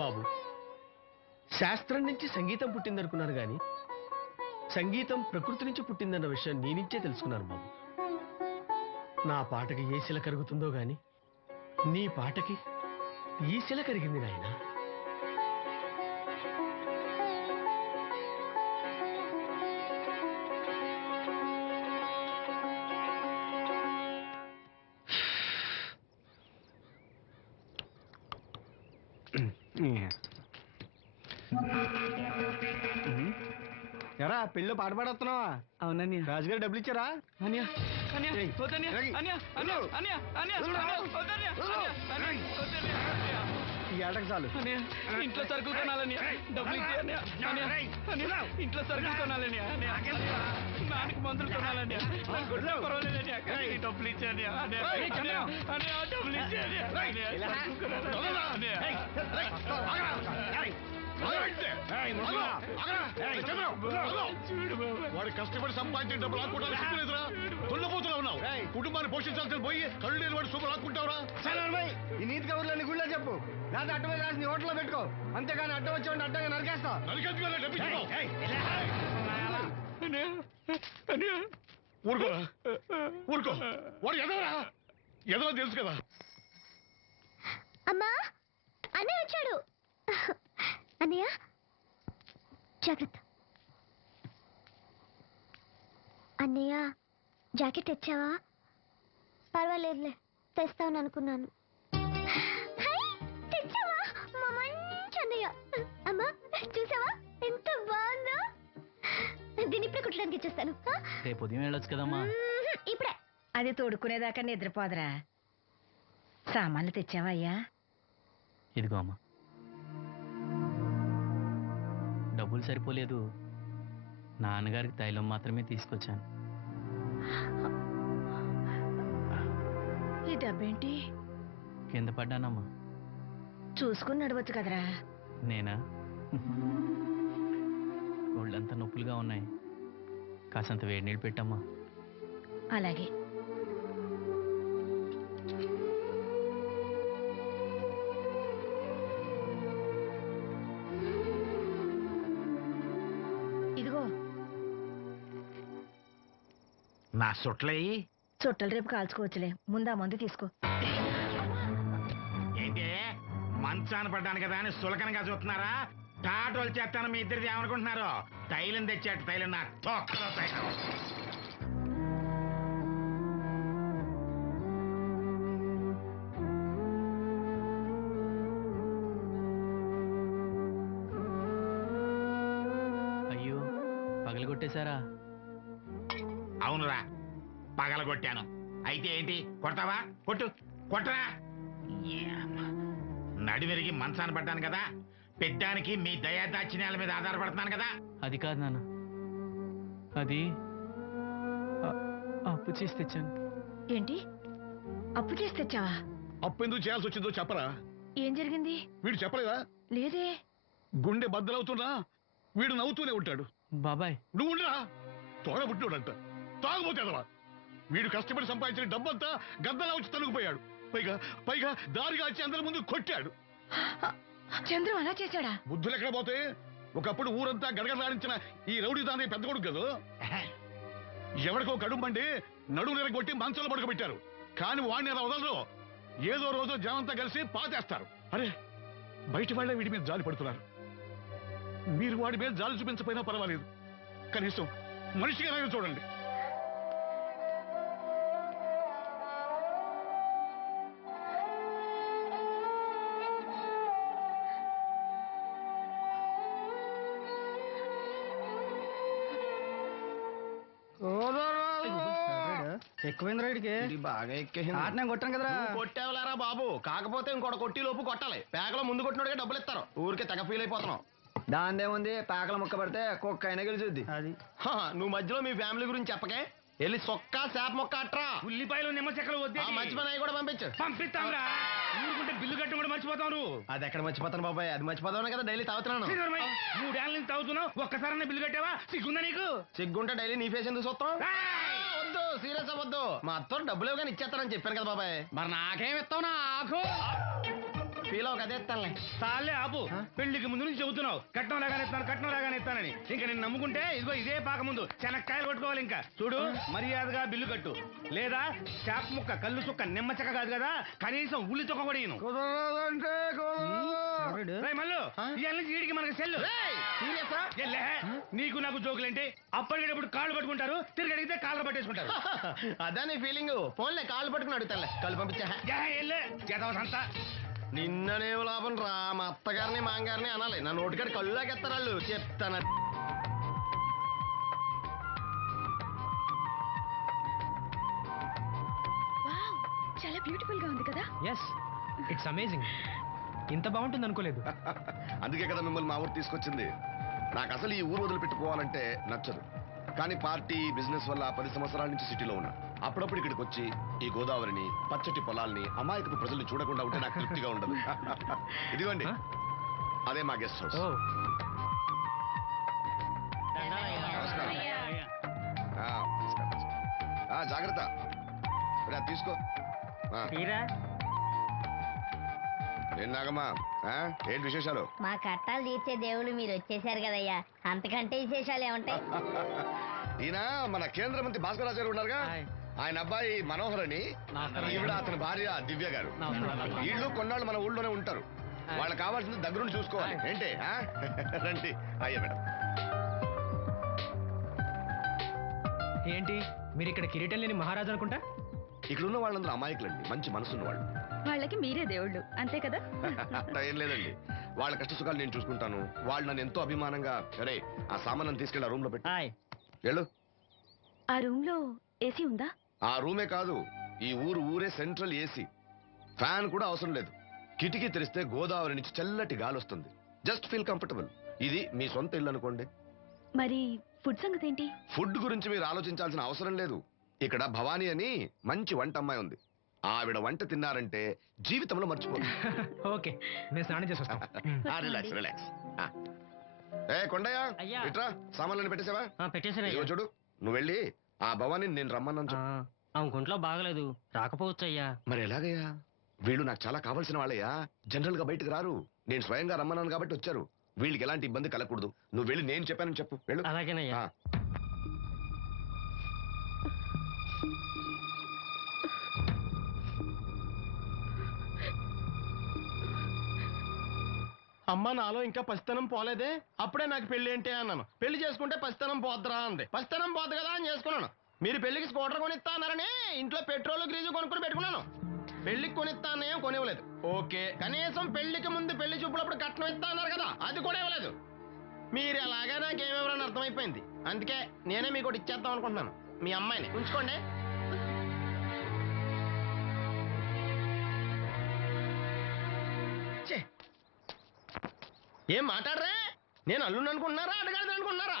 బాబు, శాస్త్రం నుంచి సంగీతం పుట్టిందనుకున్నారు గాని సంగీతం ప్రకృతి నుంచి పుట్టిందన్న విషయం నేనించే తెలుసుకున్నాను బాబు. నా పాటకి ఏ శిల కరుగుతుందో గాని నీ పాటకి ఈ శిల కరిగింది నాయనా. ఎరా పెళ్ళి పాట పాడుతున్నావా? అవునన్య. రాజుగారు డబ్బులు ఇచ్చారా? ఈ ఏటకు చాలు. ఇంట్లో సరుకులు కొనాలని డబ్బులు ఇంట్లో సరుకులు కొనాలని నాన్నకి మందులు కొనాలని డబ్బులు ఇచ్చాను డబ్బులు ఇచ్చాను. వాడు కష్టపడి సంపాదించిన డబ్బులు లాక్కుంటారా? దున్నపోతున్నా ఉన్నావు. కుటుంబాన్ని పోషించాల్సిన పోయి కళ్ళు లేని వాడు సూపర్ లాక్కుంటావురా? ఈ నీతి కబుర్లన్నీ గుళ్ళో చెప్పు, లేదా అడ్డ మీద రాసి నీ హోటల్లో పెట్టుకో. అంతేగాని అడ్డం వచ్చి అడ్డంగా నరికేస్తా. ఊరుకోరా, ఊరుకో. వాడు ఎదవరా, ఎదవ తెలుసు కదా. అమ్మా, అన్నయ్య వచ్చాడు. అన్నయ్య జాగ్రత్త. అన్నయ్య జాకెట్ తెచ్చావా? పర్వాలేదులే, తెస్తావని అనుకున్నాను. తెచ్చావా? మా మంచి అన్నయ్య. అమ్మా చూసావా ఎంత బాగుందో? దీన్ని ఇప్పుడే కుట్టడానికి ఇచ్చేస్తాను. రేపు ఉదయం వెళ్ళొచ్చు కదమ్మా. ఇప్పుడే. అది తోడుకునేదాకా నిద్రపోదరా. సామాన్లు తెచ్చావా అయ్యా? ఇదిగో అమ్మా. డబ్బులు సరిపోలేదు, నాన్నగారికి తైలం మాత్రమే తీసుకొచ్చాను. ఈ డబ్బేంటి? కింద పడ్డానమ్మా. చూసుకుని నడవచ్చు కదరా. నేనా? ఒళ్ళంతా నొప్పులుగా ఉన్నాయి, కాసంత వేడి నీళ్ళు పెట్టమ్మా. అలాగే. ఇదిగో నా సొట్లయి చుట్టలు రేపు కాల్చుకోవచ్చులే, ముందా మందు తీసుకో. ఏంటి మంచాన పడ్డాను కదా అని సులకనగా చూస్తున్నారా? టాటోలు చేస్తాను మీ ఇద్దరిది ఏమనుకుంటున్నారు? తైలం తెచ్చాడు, తైలం నా తొక్కలో తైలం. అయ్యో, పగలగొట్టేశారా? అవునురా, పగలగొట్టాను. అయితే ఏంటి, కొడతావా? కొట్టు, కొట్టరా. నడివిరిగి మంచాన పడ్డాను కదా, పెద్దానికి మీ దయాదాక్షిణ్యాల మీద ఆధారపడుతున్నాను కదా. అది కాదు నాన్న, అది అప్పు చేసి తెచ్చాను. ఏంటి అప్పు చేసి తెచ్చావా? అప్పు ఎందుకు చేయాల్సి వచ్చిందో చెప్పరా? ఏం జరిగింది? వీడు చెప్పలేదా? లేదే. గుండె బద్దలవుతున్నా వీడు నవ్వుతూనే ఉంటాడు. బాబాయ్ నువ్వు ఉండరా, తోడబుట్టినోడంట, తాగుపోతేదవా. వీడు కష్టపడి సంపాదించిన డబ్బంతా గద్దలా వచ్చి తనుకుపోయాడు. పైగా పైగా దారిగా వచ్చి అందరి ముందు కొట్టాడు. చంద్రం అలా చేశాడా? బుద్ధులు ఎక్కడ పోతే, ఒకప్పుడు ఊరంతా గడగడలాడించిన ఈ రౌడీ దాని పెద్ద కొడుకు కదా. ఎవరికో కడుంబండి నడుము నెరగొట్టి మంచంలో పడుకోబెట్టారు. కానీ వాడిని అలా వదలరు. ఏదో రోజు జనంతా కలిసి పాతేస్తారు. అరే, బయట వాళ్ళే వీడి మీద జాలి పడుతున్నారు. మీరు వాడి మీద జాలి చూపించకపోయినా పర్వాలేదు, కనీసం మనిషిగా చూడండి. ఎక్కువైంది రైడ్కి, బాగా ఎక్కేసింది. కొట్టాను కదరా. కొట్టేవలేరా బాబు, కాకపోతే ఇంకోటి కొట్టి లోపు కొట్టాలి. పేకలో ముందు కొట్టినోడిగా డబ్బులు ఇస్తారు. ఊరికే తెగ ఫీల్ అయిపోతున్నావు. దాందేముంది, పేకల ముక్క పడితే కుక్క అయినా గెలిచుద్ది. అది నువ్వు మధ్యలో మీ ఫ్యామిలీ గురించి చెప్పకే. వెళ్ళి సొక్క శాప మొక్క అట్రా. ఉల్లిపాయలు నిమ్మ చెక్కలు వద్దే. మర్చిపోయినా కూడా పంపించు. పంపిస్తాంరా. ఊరుకుంటే బిల్లు కట్టడం కూడా మర్చిపోతావు నువ్వు. అది ఎక్కడ మర్చిపోతాను బాబాయ్, అది మర్చిపోతాను కదా డైలీ తాగుతున్నాను. 3 ఏళ్ళ నుంచి తాగుతున్నావు, ఒక్కసారి బిల్లు కట్టావా? సిగ్గుందా నీకు? సిగ్గుంటే డైలీ నీ ఫేస్ ఎందుకు చూస్తాం? వద్దు, సీరియస్ అవ్వద్దు. మా అత్తో డబ్బులు కానీ ఇచ్చేస్తానని చెప్పాను కదా బాబాయ్. మరి నాకేం ఇస్తావు? నాకు ఫీల్ అవ్వక అదే ఇస్తానులే. చాలే ఆపు. పెళ్లికి ముందు నుంచి చెబుతున్నావు కట్నం లాగానే ఇస్తానని. ఇంకా నేను నమ్ముకుంటే ఇదిగో ఇదే పాక ముందు శనక్కాయలు కొట్టుకోవాలి. ఇంకా చూడు, మర్యాదగా బిల్లు కట్టు, లేదా చేప ముక్క, కళ్ళు చుక్క, నిమ్మ చెక్క కాదు కదా, కనీసం ఉల్లి చుక్క కూడా ఇయ్యను. కుదరదంటే రేయ్ మల్లు, ఇవాళ నుంచి వీడికి మనకి సెల్లు. ఎల్లే, నీకు నాకు జోకులేంటి? అప్పటికేటప్పుడు కాళ్ళు పట్టుకుంటారు, తిరిగి అడిగితే కాళ్ళు పట్టేసుకుంటారు. అదే నీ ఫీలింగ్. ఫోన్లే కాళ్ళు పట్టుకుని అడుగుతానులే. కాళ్ళు పంపించా. ఎల్లే జతవసంతా. నిన్ననేం లాభం రా, మా అత్తగారిని మాంగారిని అనాలి. నా నోటికాడ కళ్ళు లాగేస్తారు వాళ్ళు. చెప్తాను. చాలా బ్యూటిఫుల్ గా ఉంది కదా. Yes, it's amazing. ఇంత బాగుంటుంది అనుకోలేదు. అందుకే కదా మిమ్మల్ని మా ఊరు తీసుకొచ్చింది. నాకు అసలు ఈ ఊరు వదిలిపెట్టుకోవాలంటే నచ్చదు. కానీ పార్టీ బిజినెస్ వల్ల 10 సంవత్సరాల నుంచి సిటీలో ఉన్నా. అప్పుడప్పుడు ఇక్కడికి వచ్చి ఈ గోదావరిని, పచ్చటి పొలాల్ని, అమాయకపు ప్రజల్ని చూడకుండా ఉంటే నాకు తృప్తిగా ఉండదు. ఇదిగోండి, అదే మా గెస్ట్ హౌస్. నమస్కారం. జాగ్రత్త. రా, తీసుకో. ఏం నాగమ్మా, ఏంటి విశేషాలు? మా కట్టాలు తీర్చే దేవుళ్ళు మీరు వచ్చేసారు కదయ్యా, అంతకంటే విశేషాలు ఏముంటాయి? ఈయన మన కేంద్ర మంత్రి భాస్కర్ రాజు గారు ఉన్నారుగా, ఆయన అబ్బాయి మనోహర్ అని, ఈవిడ అతని భార్య దివ్య గారు. వీళ్ళు కొన్నాళ్ళు మన ఊళ్ళోనే ఉంటారు. వాళ్ళకి కావాల్సింది దగ్గరుండి చూసుకోవాలి. ఏంటి రండి. అయ్యా మేడం. ఏంటి మీరు ఇక్కడ కిరీటం లేని మహారాజు అనుకుంటా? ఇక్కడ ఉన్న వాళ్ళందరూ అమాయకులండి, మంచి మనసున్న వాళ్ళు. వాళ్ళకి మీరే దేవుళ్ళు అంతే కదా. అట్లా ఏం లేదండి. వాళ్ళ కష్ట సుఖాలు నేను చూసుకుంటాను. వాళ్ళు నన్ను ఎంతో అభిమానంగా, అరే ఆ సామాన్ తీసుకెళ్ళి ఆ రూమ్ లో పెట్టి వెళ్ళు. ఆ రూమ్ లో ఏసీ ఉందా? ఆ రూమే కాదు, ఈ ఊరే సెంట్రల్ ఏసీ. ఫ్యాన్ కూడా అవసరం లేదు. కిటికీ తెరిస్తే గోదావరి నుంచి చల్లటి గాలి వస్తుంది. Just feel comfortable. ఇది మీ సొంత ఇల్లు అనుకోండి. మరి ఫుడ్ సంగతి ఏంటి? ఫుడ్ గురించి మీరు ఆలోచించాల్సిన అవసరం లేదు. ఇక్కడ భవానీ అని మంచి వంట అమ్మాయి ఉంది. ఆవిడ వంట తిన్నారంటే జీవితంలో మర్చిపోదు. ఓకే, నేను స్నానం చేసి వస్తాను. Relax relax. ఏ కొండయ్య, ఇట్రా, సామాన్లను పెట్టేసావా? పెట్టేసారయ్యా. చూడు, నువ్వు వెళ్ళి ఆ భవానీ నేను రమ్మన్నాను చెప్పు. ఆమె గుంట్లో బాగలేదు, రాకపోవచ్చయ్యా. మరి ఎలాగయ్యా? వీళ్ళు నాకు చాలా కావాల్సిన వాళ్ళయ్యా. జనరల్ గా బయటకు రారు. నేను స్వయంగా రమ్మన్నాను కాబట్టి వచ్చారు. వీళ్ళకి ఎలాంటి ఇబ్బంది కలగకూడదు. నువ్వు వెళ్ళి నేను చెప్పానని చెప్పు. వెళ్ళు. అలాగేనయ్యా. అమ్మ నాలో ఇంకా పసితనం పోలేదే. అప్పుడే నాకు పెళ్లి ఏంటి అన్నాను. పెళ్లి చేసుకుంటే పసితనం పోద్దురా అంది. పసితనం పోద్దు కదా అని చేసుకున్నాను. మీరు పెళ్లికి స్కూటర్ కొనిస్తా అన్నారని ఇంట్లో పెట్రోల్ గ్రీజు కొనుక్కుని పెట్టుకున్నాను. పెళ్లికి కొనిస్తా అన్నయం కొనివ్వలేదు. ఓకే, కనీసం పెళ్లికి ముందు పెళ్లి చూపులప్పుడు కట్నం ఇస్తా అన్నారు కదా, అది కూడా ఇవ్వలేదు. మీరు ఎలాగా నాకేమెవరని అర్థమైపోయింది. అందుకే నేనే మీకు ఒకటి ఇచ్చేద్దాం అనుకుంటున్నాను. మీ అమ్మాయిని ఉంచుకోండి. ఏం మాట్లాడరే? నేను అల్లుండి అనుకుంటున్నారా, అడగాలి అనుకుంటున్నారా?